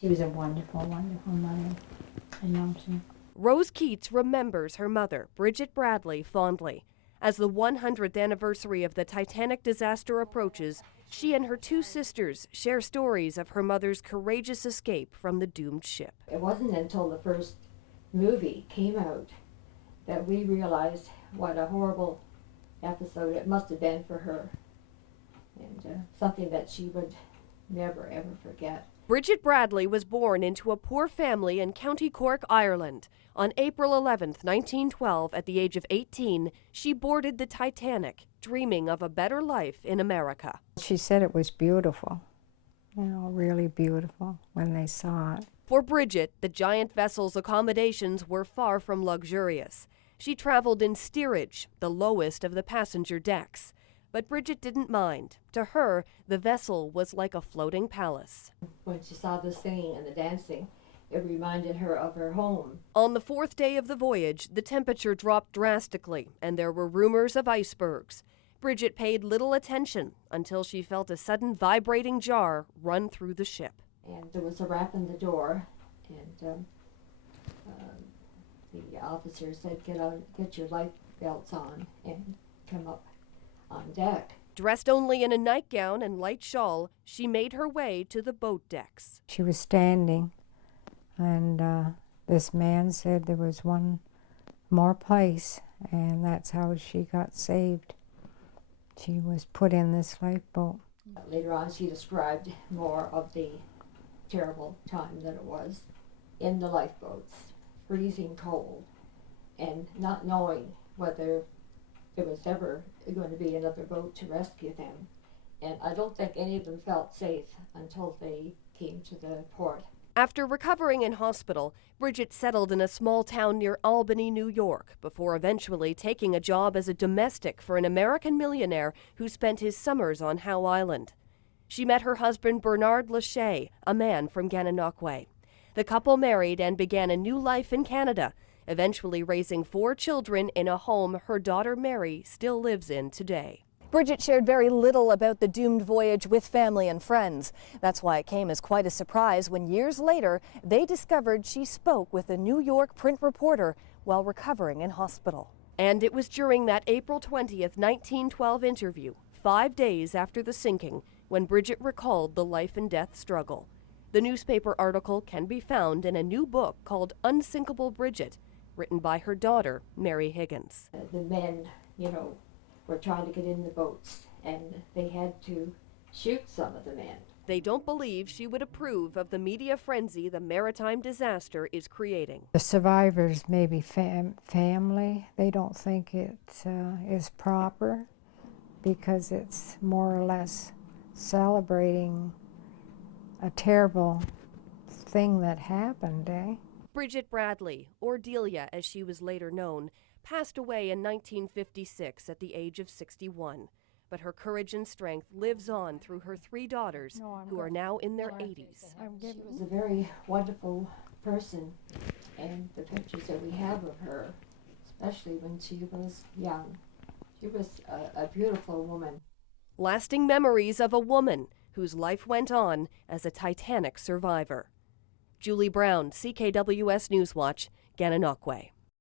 She was a wonderful, wonderful mother. I loved her. Rose Keats remembers her mother, Bridget Bradley, fondly. As the 100th anniversary of the Titanic disaster approaches, she and her two sisters share stories of her mother's courageous escape from the doomed ship. It wasn't until the first movie came out that we realized what a horrible episode it must have been for her, and something that she would never, ever forget. Bridget Bradley was born into a poor family in County Cork, Ireland. On April 11, 1912, at the age of 18, she boarded the Titanic, dreaming of a better life in America. She said it was beautiful, really beautiful when they saw it. For Bridget, the giant vessel's accommodations were far from luxurious. She traveled in steerage, the lowest of the passenger decks. But Bridget didn't mind. To her, the vessel was like a floating palace. When she saw the singing and the dancing, it reminded her of her home. On the fourth day of the voyage, the temperature dropped drastically, and there were rumors of icebergs. Bridget paid little attention until she felt a sudden vibrating jar run through the ship. And there was a rap in the door, and the officer said, get your life belts on and come up on deck. Dressed only in a nightgown and light shawl, she made her way to the boat decks. She was standing, and this man said there was one more place, and that's how she got saved. She was put in this lifeboat. Later on, she described more of the terrible time that it was in the lifeboats, freezing cold, and not knowing whether there was ever going to be another boat to rescue them. And I don't think any of them felt safe until they came to the port. After recovering in hospital, Bridget settled in a small town near Albany, New York, before eventually taking a job as a domestic for an American millionaire who spent his summers on Howe Island. She met her husband Bernard Lachey, a man from Gananoque. The couple married and began a new life in Canada, eventually raising 4 children in a home her daughter Mary still lives in today. Bridget shared very little about the doomed voyage with family and friends. That's why it came as quite a surprise when years later they discovered she spoke with a New York print reporter while recovering in hospital. And it was during that April 20th, 1912 interview, 5 days after the sinking, when Bridget recalled the life and death struggle. The newspaper article can be found in a new book called Unsinkable Bridget, written by her daughter, Mary Higgins. The men, were trying to get in the boats, and they had to shoot some of the men. They don't believe she would approve of the media frenzy the maritime disaster is creating. The survivors, maybe family, they don't think it is proper because it's more or less celebrating a terrible thing that happened, Bridget Bradley, or Delia as she was later known, passed away in 1956 at the age of 61. But her courage and strength lives on through her 3 daughters, who are now in their 80s. She was a very wonderful person, and the pictures that we have of her, especially when she was young, she was a beautiful woman. Lasting memories of a woman whose life went on as a Titanic survivor. Julie Brown, CKWS Newswatch, Gananoque.